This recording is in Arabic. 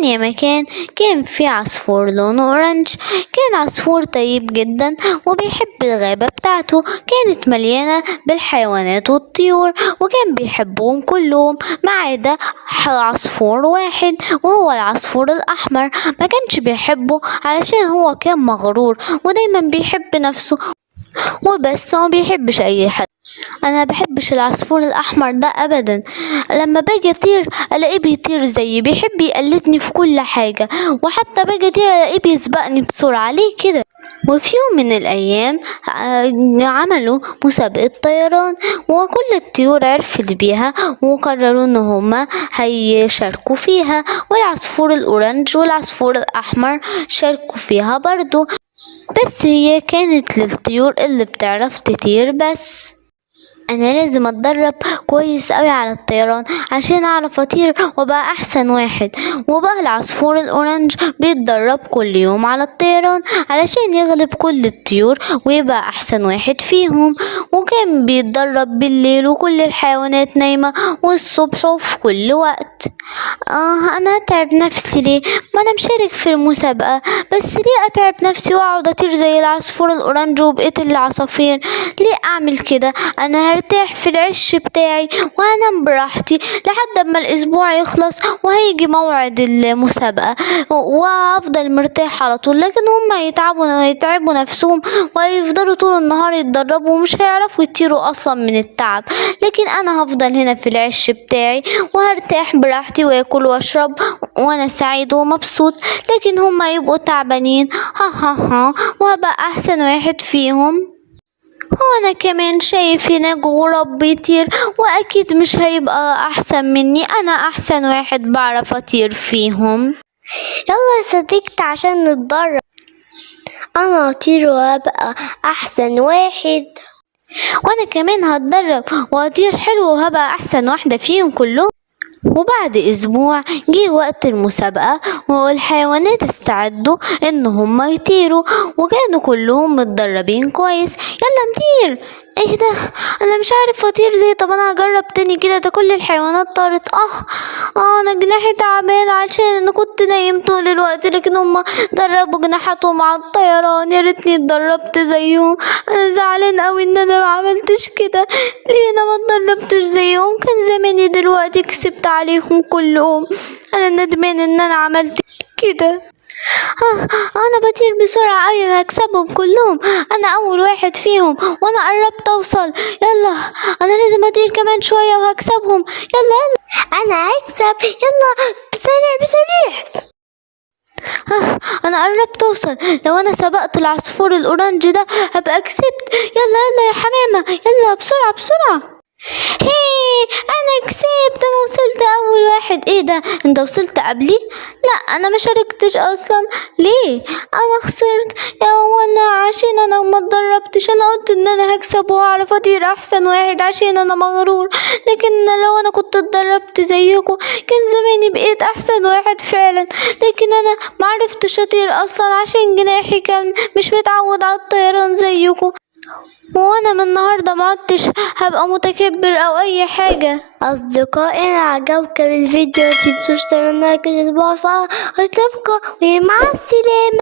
تاني مكان كان في عصفور لونه أورنج. كان عصفور طيب جدا وبيحب الغابة بتاعته، كانت مليانة بالحيوانات والطيور وكان بيحبهم كلهم ما عدا عصفور واحد وهو العصفور الأحمر. ما كانش بيحبه علشان هو كان مغرور ودايما بيحب نفسه وبس، ما بيحبش أي حد. انا بحبش العصفور الاحمر ده ابدا، لما باجي اطير الاقيه بيطير زيي، بيحب يقلدني في كل حاجه، وحتى باجي اطير الاقيه بيسبقني بسرعه. ليه كده؟ وفي يوم من الايام عملوا مسابقه طيران وكل الطيور عرفت بيها وقرروا ان هما هيشاركوا فيها، والعصفور الاورنج والعصفور الاحمر شاركوا فيها برضو، بس هي كانت للطيور اللي بتعرف تطير بس. انا لازم اتدرب كويس قوي على الطيران عشان اعرف اطير وابقى احسن واحد. وبقى العصفور الاورنج بيتدرب كل يوم على الطيران علشان يغلب كل الطيور ويبقى احسن واحد فيهم، وكان بيتدرب بالليل وكل الحيوانات نايمة والصبح وفي كل وقت. انا اتعب نفسي ليه؟ ما انا مشارك في المسابقة، بس ليه اتعب نفسي واقعد اطير زي العصفور الاورنج وبقية العصافير؟ ليه اعمل كده؟ انا هرتاح في العش بتاعي وهنام براحتي لحد ما الاسبوع يخلص وهيجي موعد المسابقة وهفضل مرتاح على طول، لكن هم هيتعبوا نفسهم وهيفضلوا طول النهار يتدربوا ومش هيعرفوا يطيروا اصلا من التعب. لكن انا هفضل هنا في العش بتاعي وهرتاح براحتي واكل واشرب وانا سعيد ومبسوط، لكن هم يبقوا تعبانين ها وهبقى احسن واحد فيهم. هو انا كمان شايف هناك غراب بيطير واكيد مش هيبقى احسن مني، انا احسن واحد بعرف اطير فيهم. يلا يا صديقتي عشان نتدرب، انا هطير وهبقى احسن واحد. وانا كمان هتدرب وهطير حلو وهبقى احسن واحدة فيهم كلهم. وبعد اسبوع جه وقت المسابقة والحيوانات استعدوا ان هم يطيروا وكانوا كلهم متدربين كويس. يلا نطير. ايه ده؟ انا مش عارف اطير ليه؟ طب انا هجرب تاني كده، ده كل الحيوانات طارت. انا جناحي تعبان عشان انا كنت نايم طول الوقت، لكن هم دربوا جناحاتهم على الطيران، يا ريتني اتدربت زيهم. انا زعلان قوي ان انا ما عملتش كده. ليه انا ما اتدربتش زيهم؟ كان زماني دلوقتي كسبت عليهم كلهم. انا ندمان ان انا عملت كده. انا بطير بسرعة قوي وهكسبهم كلهم، انا اول واحد فيهم وانا قربت اوصل. يلا انا لازم اطير كمان شوية وهكسبهم. يلا انا هكسب، يلا بسريع. انا قربت اوصل، لو انا سبقت العصفور الاورنج ده هبقى كسبت. يلا يا حمامة، يلا بسرعة. انا كسبت، انا وصلت اول واحد. ايه ده؟ انت وصلت قبلي؟ لا انا ما شاركتش اصلا. ليه انا خسرت؟ وانا عشان انا ما اتدربتش، انا قلت ان انا هكسب وهعرف اطير احسن واحد عشان انا مغرور، لكن لو انا كنت اتدربت زيكم كان زماني بقيت احسن واحد فعلا، لكن انا ما عرفتش اطير اصلا عشان جناحي كان مش متعود على الطيران زيكم، وانا من النهارده ما عدتش هبقى متكبر او اي حاجه. اصدقائي إن عجبكم الفيديو متنسوش تعملوا لايك للفيديو واشوفكم ومع السلامة.